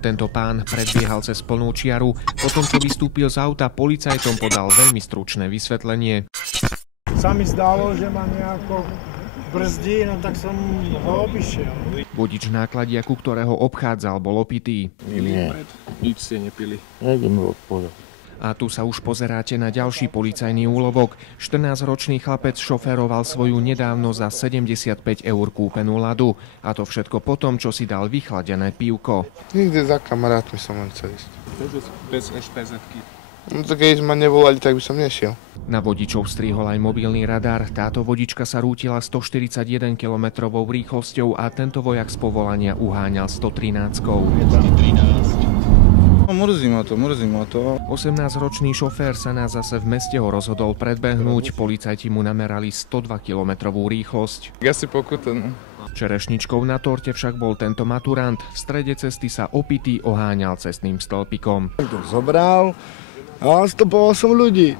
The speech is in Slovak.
Tento pán predbiehal cez plnú čiaru. Potom, čo vystúpil z auta, policajtom podal veľmi stručné vysvetlenie. Sa mi zdalo, že ma nejako brzdí, no tak som ho obišiel. Vodič nákladiaku, ktorého obchádzal, bol opitý. Nie. Nič ste nepili. A tu sa už pozeráte na ďalší policajný úlovok. 14-ročný chlapec šoféroval svoju nedávno za 75 eur kúpenú Ladu. A to všetko potom, čo si dal vychladené pivko. Nikde za kamarátmi som len chcel ísť. Bez SPZ-ky. No to keď ma nevolali, tak by som nešiel. Na vodičov strihol aj mobilný radar. Táto vodička sa rútila 141 km/h rýchlosťou a tento vojak z povolania uháňal 113-kou. Mrzí ma to. 18-ročný šofér sa nás zase v meste ho rozhodol predbehnúť. Policajti mu namerali 102 km rýchlosť. Ja si pokutom. Čerešničkou na torte však bol tento maturant. V strede cesty sa opitý oháňal cestným stĺpikom. To zobral a stopoval som ľudí.